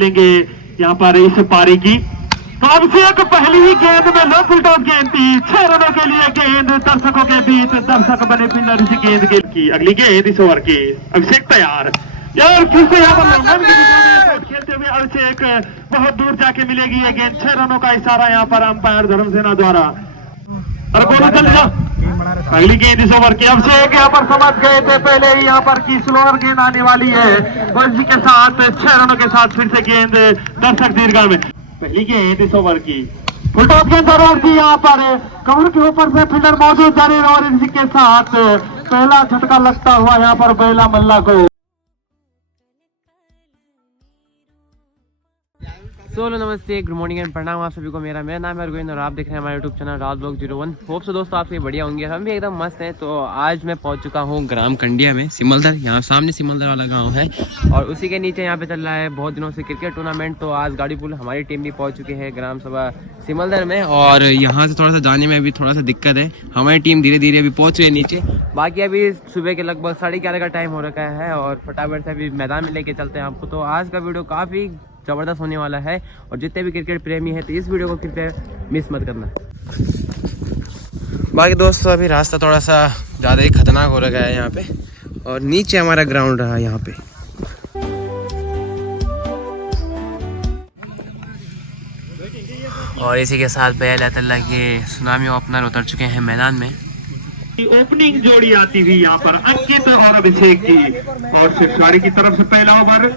लेंगे यहाँ पर इस पारी की। तो अभिषेक पहली ही गेंद में लो फुलटॉस गेंद थी, 6 रनों के लिए गेंद दर्शकों के बीच, दर्शक बने फील्डर इस गेंद की। अगली गेंद इस ओवर की, अभिषेक तैयार यार, फिर से यहाँ पर खेलते हुए अभिषेक बहुत दूर जाके मिलेगी ये गेंद। 6 रनों का इशारा यहाँ पर अंपायर धर्मसेना द्वारा। अगली गेंद इस ओवर की, अभिषेक यहाँ पर समझ गए थे पहले ही यहाँ पर की स्लोअर गेंद आने वाली है, और इसी के साथ 6 रनों के साथ फिर से गेंद दर्शक दीर्घा में। पहली गेंद इस ओवर की, फुलटॉस गेंद जरूर थी यहाँ पर, कवर के ऊपर से फील्डर मौजूद जा रहे हैं, और इसी के साथ पहला झटका लगता हुआ यहाँ पर बैला मल्ला को। सोलो नमस्ते, गुड मॉर्निंग एंड प्रणाम आप सभी को। मेरा नाम है अरविंद और आप देख रहे हैं हमारे यूट्यूब चैनल राज ब्लॉग 01। होप सो दोस्तों आप सभी बढ़िया होंगे, हम भी एकदम मस्त हैं। तो आज मैं पहुंच चुका हूं ग्राम कंडिया में, सिमलदर, यहाँ सामने सिमलदर वाला गांव है, और उसी के नीचे यहाँ पे चल रहा है बहुत दिनों से क्रिकेट टूर्नामेंट। तो आज गाड़ी पुल हमारी टीम भी पहुँच चुकी है ग्राम सभा सिमलदर में, और यहाँ से थोड़ा सा जाने में अभी थोड़ा सा दिक्कत है। हमारी टीम धीरे धीरे अभी पहुँच रही है नीचे। बाकी अभी सुबह के लगभग 11:30 का टाइम हो रखा है, और फटाफट से अभी मैदान में लेके चलते हैं आपको। तो आज का वीडियो काफ़ी ज़बरदस्त होने वाला है, और जितने भी क्रिकेट प्रेमी हैं तो इस वीडियो को कृपया मिस मत करना। बाकी दोस्तों अभी रास्ता थोड़ा सा ज़्यादा ही खतरनाक हो रखा है यहाँ पे, और नीचे हमारा ग्राउंड रहा यहाँ पे। और इसी के साथ पहले अल्लाह के सुनामी ओपनर उतर चुके हैं मैदान में। ओपनिंग जोड़ी आती हुई यहाँ पर अंकित और अभिषेक की, और सिरसाड़ी की तरफ से पहला ओवर।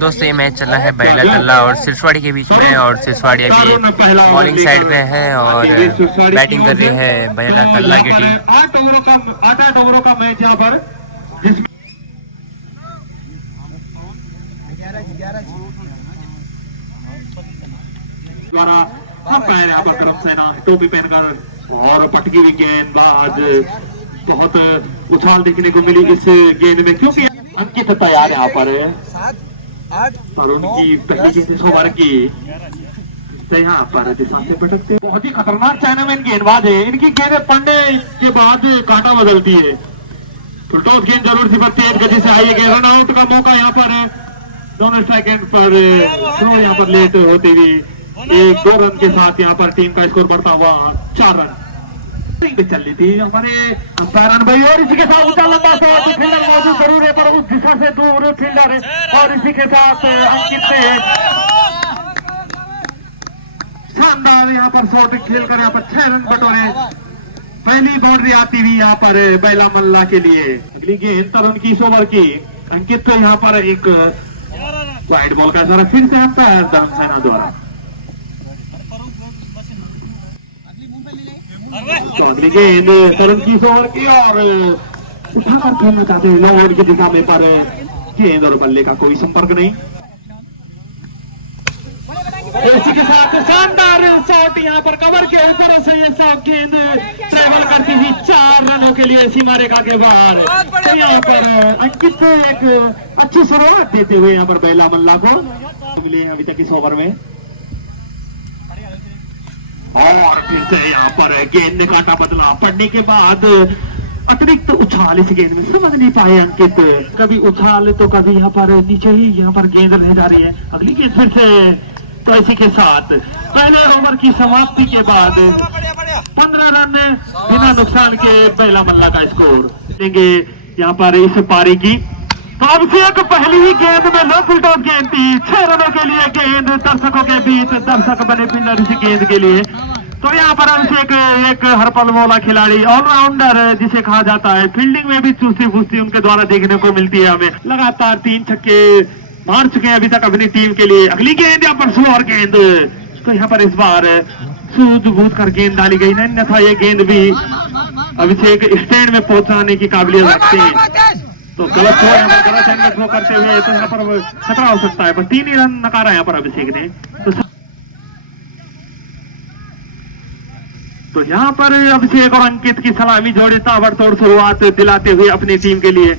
दोस्तों ये मैच चल रहा है बैला टल्ला और सिरसवाड़ी के बीच में, और सिरसवाड़ी अभी बॉलिंग साइड पे है और बैटिंग कर रही है बैला टल्ला की टीम। 8 ओवरों का मैच यहाँ पर, जिसमें यहाँ पर धर्मसेना टोपी पहनकर, और पटकी हुई गेंदबाज, बहुत उछाल देखने को मिली इस गेंद में, क्योंकि अंकित तैयार यहाँ पर और उनकी पहली गेंद इस ओवर की यहाँ पर दिशा से भटकते, बहुत ही खतरनाक चाइनामैन गेंदबाज है। इनकी गेंदें पड़ने के बाद कांटा बदलती है। फुलटॉस गेंद जरूर सी पर तेज गति से आई है, रन आउट का मौका यहाँ पर है। दोनों स्ट्राइक एंड पर थ्रो यहाँ पर लेट होते हुए 1-2 रन के साथ यहाँ पर टीम का स्कोर बढ़ता हुआ 4 रन पे चल रही थी हमारे अंपायर भाई। और इसी के साथ ऊंचा लंबा शॉट, फील्डर मौजूद जरूर है पर उस दिशा से दूर फील्डर है, और इसी के साथ अंकित से शानदार यहाँ पर शॉट खेलकर यहाँ पर 6 रन बटोरे। पहली बाउंड्री आती हुई यहाँ पर बैला मल्ला के लिए। अगली गेंद तरन की इस ओवर की, अंकित तो यहाँ पर एक वाइड बॉल का इशारा फिर से अंपायर धर्मसेना द्वारा। तो अगली गेंद तरन की इस ओवर की, और उठाकर खेलना चाहते हैं लॉन्ग की दिशा में, पर गेंद और बल्ले का कोई संपर्क नहीं। इसी के साथ शानदार शॉट यहाँ पर कवर के ऊपर से, ये शॉट गेंद ट्रेवल करती हुई 4 रनों के लिए सीमा रेखा के बाहर। यहाँ पर अंकित को एक अच्छी शुरुआत देते हुए यहाँ पर बैला मल्ला को मिले अभी तक इस ओवर में, और फिर से यहाँ पर गेंद ने कांटा बदला पड़ने के बाद अतिरिक्त उछाल इस गेंद में समझ नहीं पाए अंकित, कभी उछाल तो कभी यहाँ पर नीचे ही यहाँ पर गेंद रह जा रही है। अगली गेंद फिर से, तो इसी के साथ पहले ओवर की समाप्ति के बाद 15 रन बिना नुकसान के बैला मल्ला का स्कोर देंगे यहाँ पर इस पारी की। तो अभिषेक पहली ही गेंद में लो फुलटॉस गेंद थी, 6 रनों के लिए गेंद दर्शकों के बीच, दर्शक बने फील्डर इसी गेंद के लिए। तो यहाँ पर अभिषेक एक हर पल मौला खिलाड़ी, ऑलराउंडर जिसे कहा जाता है, फील्डिंग में भी चुस्ती फुस्ती उनके द्वारा देखने को मिलती है हमें। लगातार 3 छक्के मार चुके हैं अभी तक अपनी टीम के लिए। अगली गेंद यहाँ पर स्लोअर गेंद, तो यहाँ पर इस बार सूझबूझ कर गेंद डाली गई, नहीं था ये गेंद भी अभिषेक स्टैंड में पहुंचाने की काबिलियत रखते हैं। तो गलत थ्रो गलत एंगल थ्रो करते हुए तो यहाँ पर खतरा हो सकता है, पर 3 ही रन नकारा यहाँ पर अभिषेक ने। तो यहाँ पर अभिषेक और अंकित की सलामी जोड़ी ताबड़तोड़ शुरुआत दिलाते हुए अपनी टीम के लिए।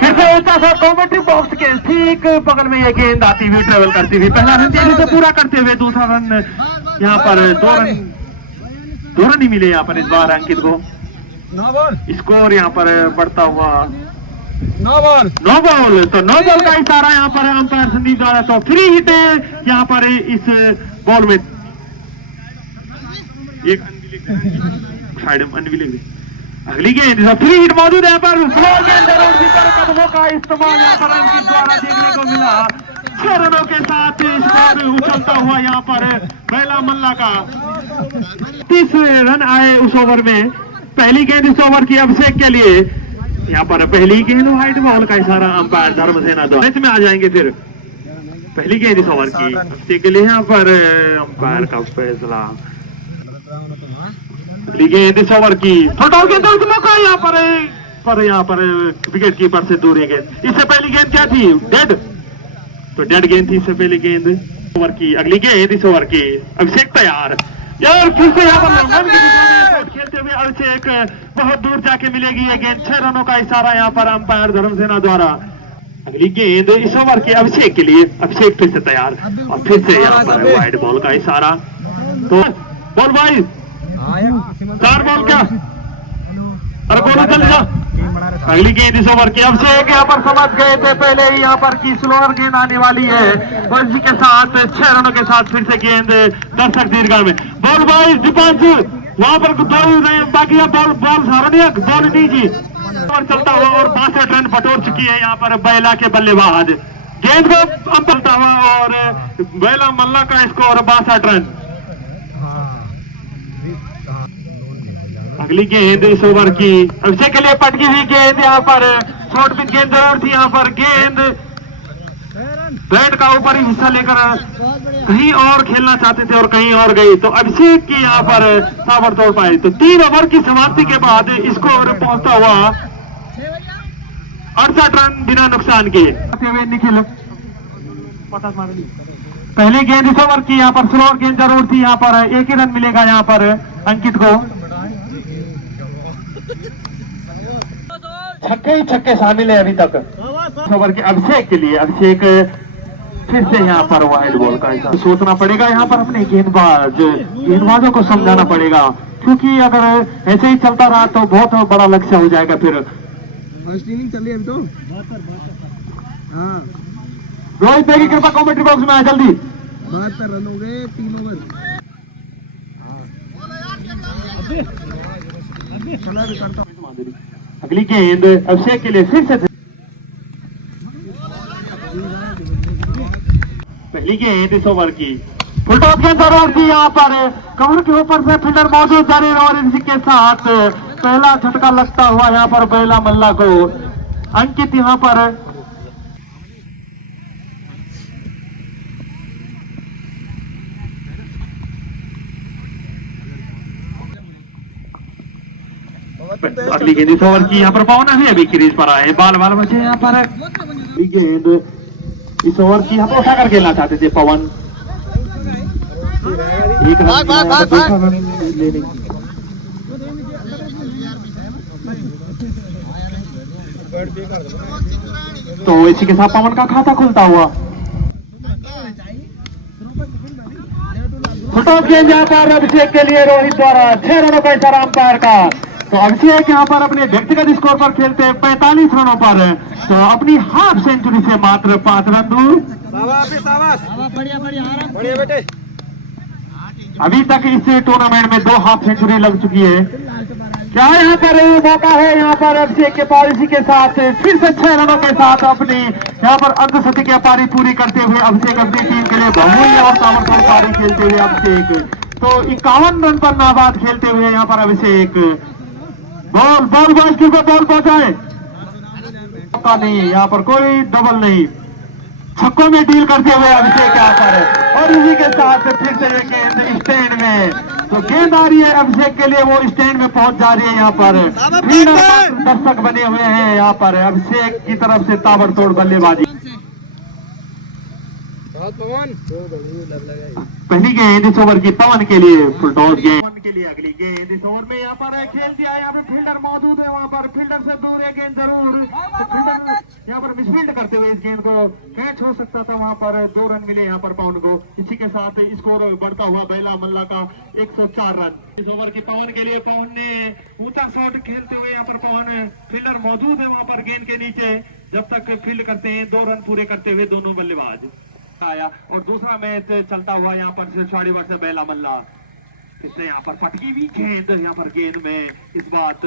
फिर से उल्टा सा कमेंट्री बॉक्स के ठीक बगल में ये गेंद आती हुई ट्रेवल करती हुई, पहला रन तेजी से पूरा करते हुए, दूसरा रन यहाँ पर 2 रन ही मिले यहाँ पर इस बार अंकित को। स्कोर यहाँ पर बढ़ता हुआ नो बॉल तो नो बॉल का इशारा यहाँ पर है अंपायर संदीप द्वारा। तो फ्री हिट है यहाँ पर इस बॉल में। एक साइड में अनविलिंग अगली गेंद फ्री हिट मौजूद है यहाँ पर। स्लो गेंद कदमों का इस्तेमाल यहाँ पर अंकित द्वारा देखने को मिला। 6 रनों के साथ स्कोर उछलता हुआ यहाँ पर बैला मल्ला का 30 रन आए उस ओवर में। पहली गेंद इस ओवर की अभिषेक के लिए यहाँ पर पहली गेंद वाइड बॉल का इशारा अंपायर धर्मसेना द्वारा। मैच में आ जाएंगे फिर। पहली गेंद इस ओवर की अभिषेक के लिए यहाँ पर अंपायर का फैसला। अगली गेंद इस ओवर की थोड़ा गेंद मौका यहाँ पर विकेट कीपर से दूर गेंद। इससे पहली गेंद क्या थी? डेड। तो डेड गेंद थी इससे पहली गेंद ओवर की। अगली गेंद इस ओवर की अभिषेक तैयार यार। फिर से यहाँ पर लंबन की दिशा में खेलते हुए अभिषेक बहुत दूर जाके मिलेगी ये गेंद। 6 रनों का इशारा यहाँ पर अंपायर धर्मसेना द्वारा। अगली गेंद इस ओवर के अभिषेक के लिए। अभिषेक फिर से तैयार और फिर से यहाँ पर वाइड बॉल का इशारा। तो बॉल वाइड 4 बॉल क्या? अरे बोलो चल जा। अगली गेंद इस ओवर की अभिषेक यहाँ पर समझ गए थे पहले ही यहाँ पर की स्लोअर गेंद आने वाली है और इसी के साथ 6 रनों के साथ फिर से गेंद दर्शक दीर्घा में। बॉल बाइस दीपांशु वहां पर बाकी बॉल बॉल नहीं जी और चलता हुआ और 62 रन बटोर चुकी है यहाँ पर बैला के बल्लेबाज। गेंद को चलता हुआ और बैला मल्ला का स्कोर 62 रन। अगली गेंद इस ओवर की अभिषेक के लिए पटकी हुई गेंद यहाँ पर शॉर्ट पिच गेंद जरूर थी यहाँ पर। गेंद बैट का ऊपरी हिस्सा लेकर कहीं और खेलना चाहते थे और कहीं और गई तो अभिषेक की यहाँ पर ताबड़तोड़ पाई। तो 3 ओवर की समाप्ति के बाद स्कोर पहुंचता हुआ 68 रन बिना नुकसान के। निखिल पहली गेंद इस ओवर की यहाँ पर स्लोअर गेंद जरूर थी यहाँ पर। 1 ही रन मिलेगा यहाँ पर अंकित को। छक्के ही छक्के शामिल है अभी तक ओवर के अभिषेक के लिए। अभिषेक फिर से यहाँ पर वाइड बॉल का सोचना पड़ेगा यहाँ पर अपने गेंदबाजों को समझाना पड़ेगा क्योंकि अगर ऐसे ही चलता रहा तो बहुत बड़ा लक्ष्य हो जाएगा फिर। चल रही है अभी तो। रोहित बेगी कृपा कमेंट्री बॉक्स में आए जल्दी। 72 रन हो गए 3 ओवर। अगली गेंद अभिषेक के लिए फिर से पहली गेंद इस ओवर की फुल टॉस गेंद जरूर थी यहाँ पर। कवर के ऊपर से फील्डर मौजूद जारी और इसी के साथ पहला झटका लगता हुआ यहाँ पर बैला मल्ला को। अंकित यहाँ पर अगली गेंद इस ओवर की यहाँ पर पवना है अभी क्रीज पर आए बाल बचे यहाँ पर। अगली गेंद इस ओवर की हम उठा कर खेलना चाहते थे पवन। 1 रन लेने तो इसी के साथ पवन का खाता खुलता हुआ। फुटॉस गेंद यहाँ पर अभिषेक के लिए रोहित द्वारा। 6 रनों का इशारा अंपायर का। तो अभिषेक यहाँ पर अपने व्यक्तिगत स्कोर पर खेलते हैं 45 रनों पर। तो अपनी हाफ सेंचुरी से मात्र 5 रन दूर। बढ़िया बेटे। अभी तक इस टूर्नामेंट में 2 हाफ सेंचुरी लग चुकी है। क्या यहाँ पर मौका है यहाँ पर अभिषेक के पॉलिसी के साथ फिर से 6 रनों के साथ अपनी यहाँ पर अर्धशतकीय की पारी पूरी करते हुए अभिषेक अपनी टीम के लिए बहुमूल्य और ताबड़तोड़ पारी खेलते हुए अभिषेक। तो 51 रन पर नाबाद खेलते हुए यहाँ पर अभिषेक। बॉल पहुंचाए मौका नहीं यहाँ पर कोई डबल नहीं। छक्कों में डील करते हुए अभिषेक यहाँ पर और इसी के साथ फिर से एक गेंद स्टैंड में। तो गेंद आ रही है अभिषेक के लिए वो स्टैंड में पहुंच जा रही है यहाँ पर। दर्शक बने हुए हैं यहाँ पर अभिषेक की तरफ से ताबड़तोड़ बल्लेबाजी। पहली गेंद इस ओवर की पवन के लिए, फुल टॉस गेंद के लिए। अगली गेंद इस ओवर में यहाँ पर खेल दिया, यहाँ पे फील्डर मौजूद है, वहाँ पर फील्डर से दूर है गेंद जरूर, तो फील्डर यहाँ पर मिसफील्ड करते हुए इस गेंद को कैच हो सकता था, वहाँ पर 2 रन मिले यहाँ पर पवन को। इसी के साथ स्कोर बढ़ता हुआ बेला मल्ला का 104 रन इस ओवर की पवन के लिए। पवन ने ऊंचा शॉट खेलते हुए यहाँ पर पवन, फील्डर मौजूद है वहाँ पर गेंद के नीचे, जब तक फील्ड करते हैं 2 रन पूरे करते हुए दोनों बल्लेबाज आया। और दूसरा मैच चलता हुआ यहाँ पर सिरसाड़ी वर्ष बेला मल्ला, इसने यहाँ पर पटकी भी गेंद, यहाँ पर गेंद में इस बात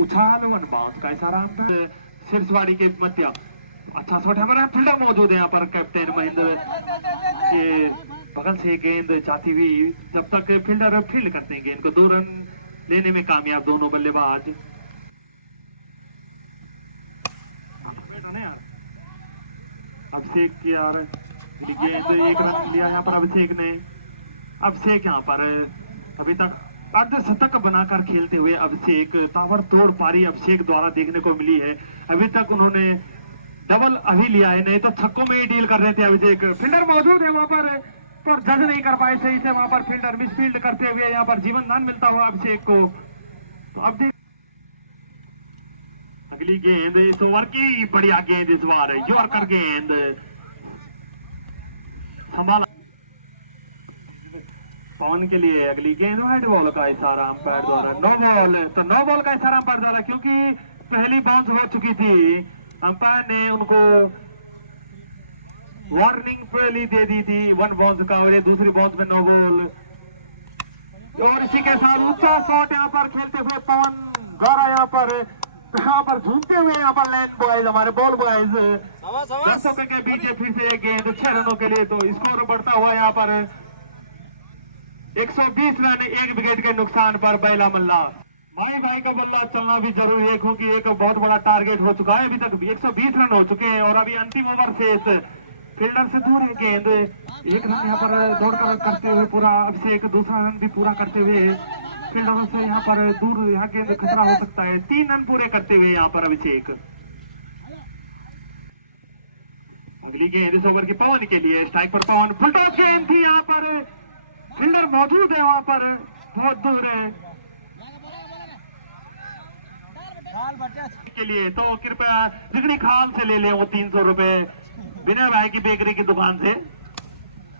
उछाल वन बात का इशारा, सिरसवाड़ी के मध्य अच्छा शॉट, हमारा फील्डर मौजूद है यहाँ पर कैप्टन महेंद्र के बगल से गेंद जाती हुई, जब तक फील्डर फील्ड करते हैं गेंद को 2 रन लेने में कामयाब दोनों बल्लेबाज। अभिषेक की यार गेंद 1 रन लिया यहाँ पर अभिषेक ने। अभिषेक यहाँ पर अभी तक अर्धशतक बनाकर खेलते हुए अभिषेक, ताबड़तोड़ पारी अभिषेक द्वारा देखने को मिली है। अभी तक उन्होंने डबल अभी लिया है, नहीं तो छक्कों में ही डील कर रहे थे अभिषेक। फील्डर मौजूद है वहां पर जज नहीं कर पाए सही से, वहां पर फील्डर मिसफील्ड करते हुए यहाँ पर जीवन दान मिलता हुआ अभिषेक को। तो अब देख अगली गेंद इस ओवर की, बढ़िया गेंद इस बार यॉर्कर गेंद संभाला पवन के लिए। अगली गेंद वाइड बॉल का इशारा अंपायर द्वारा, नो बॉल, तो नो बॉल का इशारा अंपायर द्वारा, क्योंकि पहली बाउंस हो चुकी थी, अंपायर ने उनको वार्निंग पहली दे दी थी 1 बाउंस का, और ये दूसरी बाउंस में नो बॉल। और इसी के साथ ऊंचा शॉट यहाँ पर खेलते हुए पवन द्वारा यहाँ पर झूमते हुए यहाँ पर लैंड बॉयज, हमारे बॉल बॉयज दर्शकों के बीच फिर से एक गेंद 6 रनों के लिए। तो स्कोर बढ़ता हुआ यहाँ पर 120 रन 1 विकेट के नुकसान पर बेला मल्ला। भाई का बल्ला चलना भी जरूरी है, क्योंकि एक बहुत बड़ा टारगेट हो चुका है। अभी तक 120 रन हो चुके हैं और अभी अंतिम ओवर से फील्डर से दूर है गेंद। 1 रन यहाँ पर दौड़कर करते हुए पूरा अभिषेक, दूसरा रन भी पूरा करते हुए फील्डरों से यहाँ पर दूर, यहाँ गेंद खतरा हो सकता है। 3 रन पूरे करते हुए यहाँ पर अभिषेक। अगली गेंद इस ओवर की पवन के लिए, स्ट्राइक पर पवन, फुल टॉस गेंद थी यहाँ पर, फील्डर मौजूद है वहां पर, बहुत दूर है के लिए। तो कृपया जिगड़ी खाल से ले लें वो 300 रुपए बिना भाई की बेकरी की दुकान से।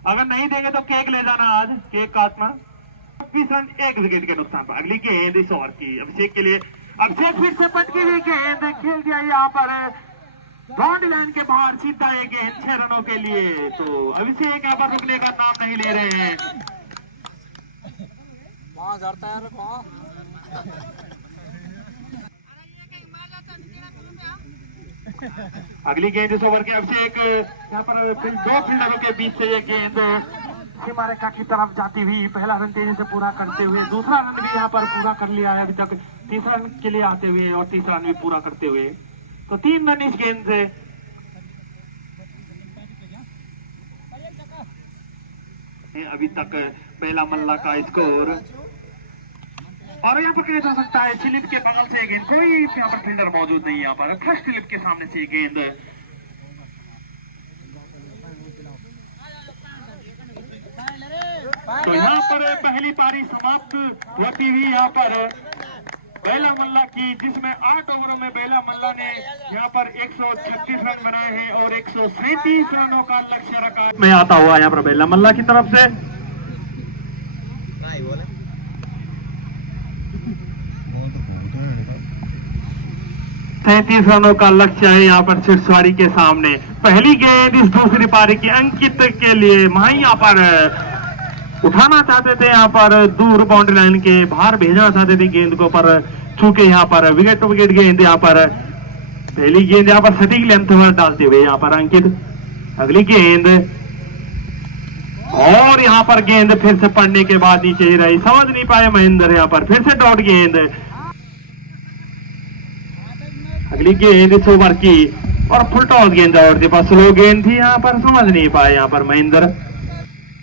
अगर नहीं देंगे तो केक ले जाना, आज केक काटना। 20 रन 1 विकेट के नुकसान पर। अगली गेंद इस ओवर की अभिषेक के लिए, अभिषेक फिर से पटकी हुई गेंद खेल दिया यहाँ पर बाउंड्री लाइन के बाहर, सीधा ये गेंद 6 रनों के लिए। तो अभिषेक यहाँ पर रुकने का नाम नहीं ले रहे हैं। अगली गेंद इस ओवर के अभिषेक, यहाँ पर 2 फील्डरों के बीच से ये गेंद सीमा रेखा की तरफ जाती हुई, पहला रन तेजी से पूरा करते हुए, दूसरा रन भी यहाँ पर पूरा कर लिया है अभी तक, तीसरा रन के लिए आते हुए और तीसरा रन भी पूरा करते हुए। तो 3 रन इस गेंद से। अभी तक बेला मल्ला का स्कोर, और यहाँ पर कैच हो सकता है स्लिप के बगल से गेंद, कोई यहाँ पर फील्डर मौजूद नहीं, यहाँ पर फर्स्ट स्लिप के सामने से गेंद। तो यहाँ पर पहली पारी समाप्त होती हुई यहाँ पर बेला मल्ला की, जिसमें 8 ओवरों में बेला मल्ला ने यहाँ पर 136 रन बनाए हैं और 137 रनों का लक्ष्य रखा। मैं आता हुआ यहाँ पर बेला मल्ला की तरफ से 33 रनों का लक्ष्य है यहाँ पर सिरसवाड़ी के सामने। पहली गेंद इस दूसरी पारी की अंकित के लिए, वहां यहाँ पर उठाना चाहते थे, यहाँ पर दूर बाउंड्री लाइन के बाहर भेजना चाहते थे गेंद को, पर चूंकि यहाँ पर विकेट टू विकेट गेंद, यहाँ पर पहली गेंद यहाँ पर सटीक लेंथ में डालते हुए यहाँ पर अंकित। अगली गेंद, और यहाँ पर गेंद फिर से पड़ने के बाद नीचे ही रही, समझ नहीं पाए महेंद्र, यहाँ पर फिर से डॉट गेंद। अगली गेंद इस ओवर की और फुल टॉस गेंद, और के पास स्लो गेंद थी, यहाँ पर समझ नहीं पाए यहाँ पर महेंद्र।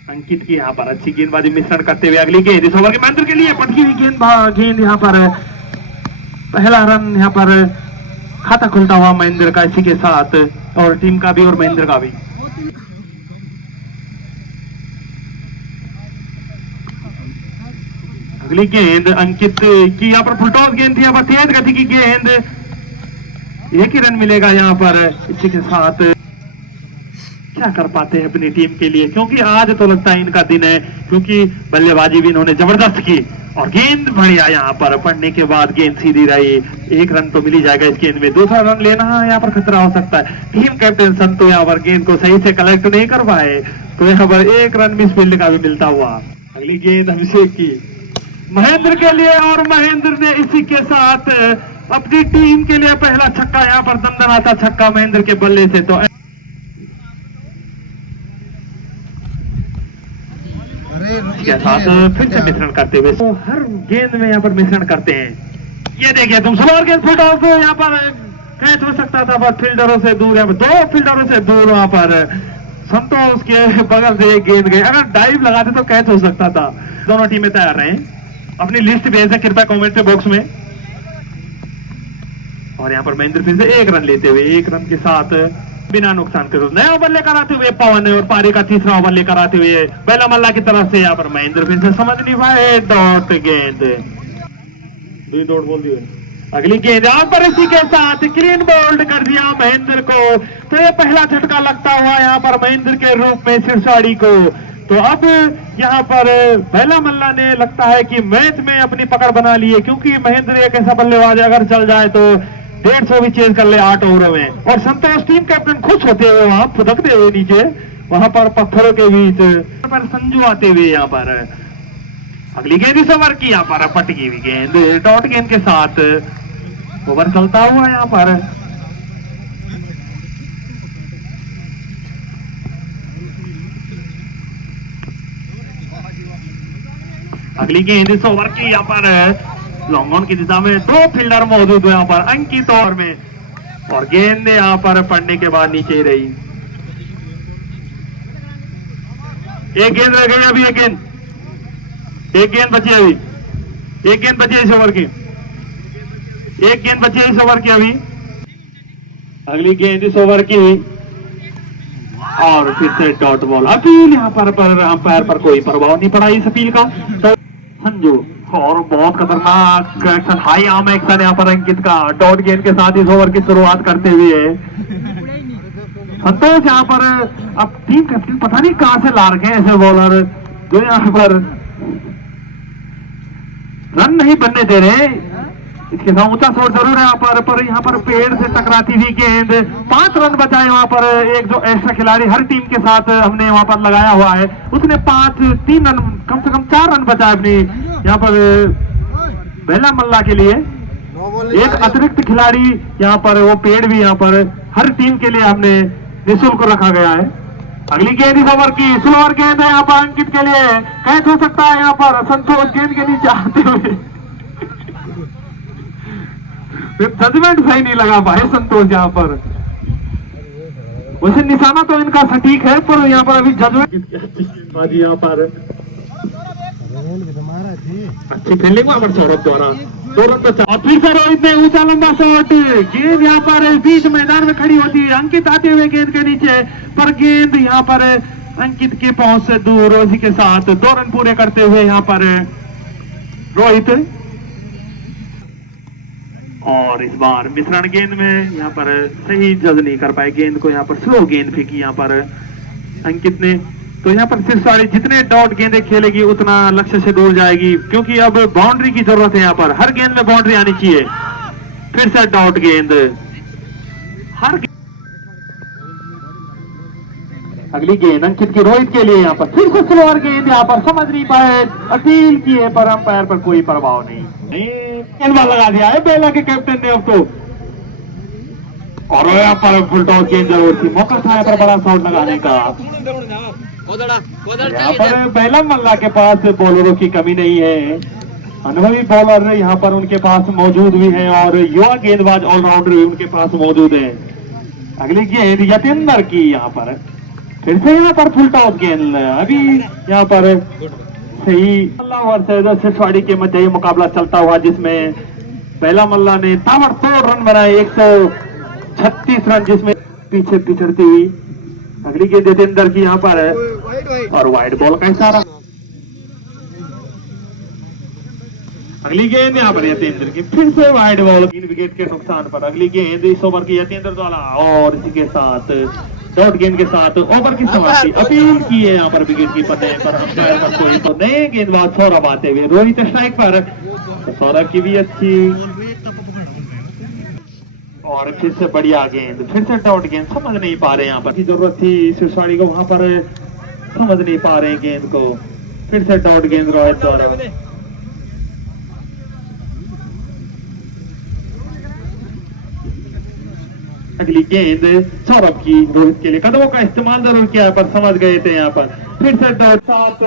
अंकित की यहाँ पर अच्छी गेंदबाजी मिश्रण करते हुए अगली गेंद इस ओवर के महेंद्र के लिए, पटकी हुई गेंद यहाँ पर पहला रन यहाँ पर खाता खुलता हुआ महेंद्र का, इसी के साथ और टीम का भी और महेंद्र का भी। अगली गेंद अंकित की यहाँ पर फुलटॉस गेंद थी, यहाँ पर तेज गति की गेंद, एक ही रन मिलेगा यहाँ पर। इसी के साथ क्या कर पाते हैं अपनी टीम के लिए, क्योंकि आज तो लगता है इनका दिन है, क्योंकि बल्लेबाजी भी इन्होंने जबरदस्त की और गेंद बढ़िया यहाँ पर पड़ने के बाद गेंद सीधी रही। एक रन तो मिल ही जाएगा इस गेंद में, दूसरा रन लेना यहाँ पर खतरा हो सकता है। टीम कैप्टन संतो यहाँ पर गेंद को सही से कलेक्ट नहीं कर पाए, तो यहाँ पर एक रन मिस फील्ड का भी मिलता हुआ। अगली गेंद अभिषेक की महेंद्र के लिए, और महेंद्र ने इसी के साथ अपनी टीम के लिए पहला छक्का, यहाँ पर दमदमाता छक्का महेंद्र के बल्ले से। तो के साथ फिर से मिश्रण करते हुए, तो हर गेंद में यहाँ पर मिश्रण करते हैं। ये देखिए तुम स्लोअर गेंद फुलटॉस को यहाँ पर कैच हो सकता था, पर फील्डरों से दूर, यहाँ पर दो फील्डरों से दूर वहां पर संतोष के बगल से एक गेंद गई, अगर डाइव लगाते तो कैच हो सकता था। दोनों टीमें तैयार रहे, अपनी लिस्ट भेजें कृपया कमेंट बॉक्स में। और यहाँ पर महेंद्र फिर से एक रन लेते हुए, एक रन के साथ बिना नुकसान के नया ओवर लेकर आते हुए पवन, और पारी का तीसरा ओवर लेकर आते हुए बेला मल्ला की तरफ से यहाँ पर महेंद्र फिर से समझ नहीं पाए, डॉट गेंद, दो डॉट बोल दिए। अगली गेंद यहाँ पर इसी के साथ क्लीन बोल्ड कर दिया महेंद्र को, तो ये पहला झटका लगता हुआ यहाँ पर महेंद्र के रूप में सिरसाड़ी को। तो अब यहाँ पर बेला मल्ला ने लगता है कि मैच में अपनी पकड़ बना ली है, क्योंकि महेंद्र एक ऐसा बल्लेबाज अगर चल जाए तो 150 भी चेंज कर ले 8 ओवर में। और संतोष टीम कैप्टन खुश होते हुए वहां फुदकते हुए नीचे वहां पर पत्थरों के बीच पर संजू आते हुए यहाँ पर अगली गेंद इस ओवर की, यहाँ पर पटकी हुई गेंद डॉट गेंद के साथ ओवर चलता हुआ यहाँ पर। अगली गेंद इस ओवर की, यहाँ पर लॉन्ग ऑन की दिशा में दो फील्डर मौजूद है यहाँ पर अंकित ओवर में, और गेंद यहाँ पर पड़ने के बाद नीचे ही रही। एक गेंद रह गई अभी, एक गेंद बची अभी, एक गेंद बची इस ओवर की, एक गेंद बची इस ओवर की अभी। अगली गेंद इस ओवर की, और फिर से डॉट बॉल। अपील यहाँ पर अंपायर पर कोई प्रभाव नहीं पड़ा इस अपील का। तो संजू, और बहुत खतरनाक एक्शन, हाई आर्म एक्शन यहाँ पर अंकित का डॉट गेंद के साथ इस ओवर की शुरुआत करते हुए। संतोष यहाँ पर अब टीम कैप्टन पता नहीं कहां से ला रखे हैं ऐसे बॉलर, जो यहाँ पर रन नहीं बनने दे रहे। इसके साथ ऊंचा शॉट जरूर है यहाँ पर यहाँ पर पेड़ से टकराती हुई गेंद, 5 रन बचाए वहां पर। एक जो एक्स्ट्रा खिलाड़ी हर टीम के साथ हमने वहां पर लगाया हुआ है, उसने 3 रन, कम से कम 4 रन बचाए अपनी यहाँ पर बेला मल्ला के लिए। एक अतिरिक्त खिलाड़ी यहाँ पर, वो पेड़ भी यहाँ पर हर टीम के लिए हमने निःशुल्क रखा गया है। अगली गेंद इस ओवर की, स्लोअर गेंद है यहाँ पर अंकित के लिए, कैच हो सकता है यहाँ पर संतोष गेंद के नीचे आते हुए। जजमेंट सही नहीं लगा पाए संतोष यहाँ पर, वैसे निशाना तो इनका सटीक है, पर यहाँ पर अभी जजमेंट यहाँ पर अच्छी फील्डिंग में सौरभ द्वारा 2 रन बचा। और फिर से रोहित ने ऊंचा लंबा शॉट, गेंद यहाँ पर बीच मैदान में खड़ी होती है, अंकित आते हुए गेंद के नीचे, पर गेंद यहाँ पर अंकित के पहुंच से दूर। इसी के साथ 2 रन पूरे करते हुए यहाँ पर रोहित। और इस बार मिश्रण गेंद में यहाँ पर सही जज नहीं कर पाए गेंद को, यहाँ पर स्लो गेंद फेंकी यहाँ पर अंकित ने। तो यहाँ पर सिरसाड़ी जितने डॉट गेंदें खेलेगी उतना लक्ष्य से दूर जाएगी, क्योंकि अब बाउंड्री की जरूरत है यहाँ पर, हर गेंद में बाउंड्री आनी चाहिए। फिर से डॉट गेंद, हर अगली गेंद अंकित की रोहित के लिए, यहाँ पर फिर से स्लोअर गेंद, यहाँ पर समझ नहीं पाए, अपील की है पर अंपायर पर कोई प्रभाव नहीं। गेंद लगा दिया है बेला के कैप्टन ने अब तो, और यहाँ पर फुलटॉस गेंद जरूर थी, मौका था यहाँ पर बड़ा शॉट लगाने का। यहाँ पर बेला मल्ला के पास बॉलरों की कमी नहीं है, अनुभवी बॉलर यहाँ पर उनके पास मौजूद भी हैं, और युवा गेंदबाज ऑलराउंडर भी उनके पास मौजूद है। अगली गेंद यतेंद्र की, यहाँ पर फिर से यहाँ पर फुलटॉस गेंद, अभी यहाँ पर सही वर्सेस सिरसाड़ी के मध्य ये मुकाबला चलता हुआ, जिसमें बेला मल्ला ने ताबड़तोड़ रन बनाए, 136 रन, जिसमें पीछे पिछड़ती हुई। अगली गेंद यतेंद्र की यहाँ पर है, और वाइड बॉल का इशारा। अगली गेंद यहाँ पर यतेंद्र की फिर से वाइड बॉल 3 विकेट के नुकसान पर अगली गेंद इस ओवर की यतेंद्र द्वारा और इसी के साथ डॉट गेंद के साथ ओवर की समाप्ति अपील की है यहाँ पर विकेट कीपर ने पर अंपायर का कोई तो नए गेंदबाज सौरभ आते हुए रोहित स्ट्राइक पर तो सौरभ की भी अच्छी और फिर से बढ़िया गेंद फिर से डॉट गेंद समझ नहीं पा रहे यहाँ पर की जरूरत थी सिरसाड़ी को वहां पर समझ नहीं पा रहे गेंद को फिर से डॉट गेंद रोहित द्वारा अगली गेंद सौरभ की रोहित के लिए कदमों का इस्तेमाल जरूर किया पर समझ गए थे यहाँ पर फिर से डॉट साथ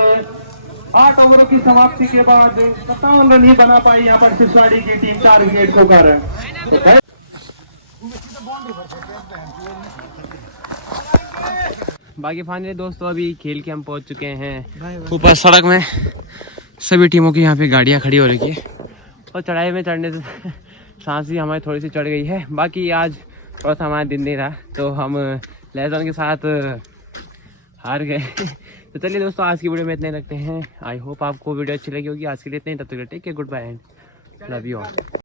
8 ओवरों की समाप्ति के बाद 57 रन ही बना पाई यहाँ पर सिरसाड़ी की टीम 4 विकेट को कर तो बाकी फाइनली दोस्तों अभी खेल के हम पहुंच चुके हैं ऊपर सड़क में। सभी टीमों की यहाँ पे गाड़ियाँ खड़ी हो रही है और चढ़ाई में चढ़ने से सांस भी हमारी थोड़ी सी चढ़ गई है। बाकी आज थोड़ा सा हमारा दिन नहीं रहा तो हम लेजन के साथ हार गए। तो चलिए दोस्तों आज की वीडियो में इतने रखते हैं। आई होप आपको वीडियो अच्छी लगी होगी। आज के लिए इतने ही, तब तक take care, goodbye and love you all.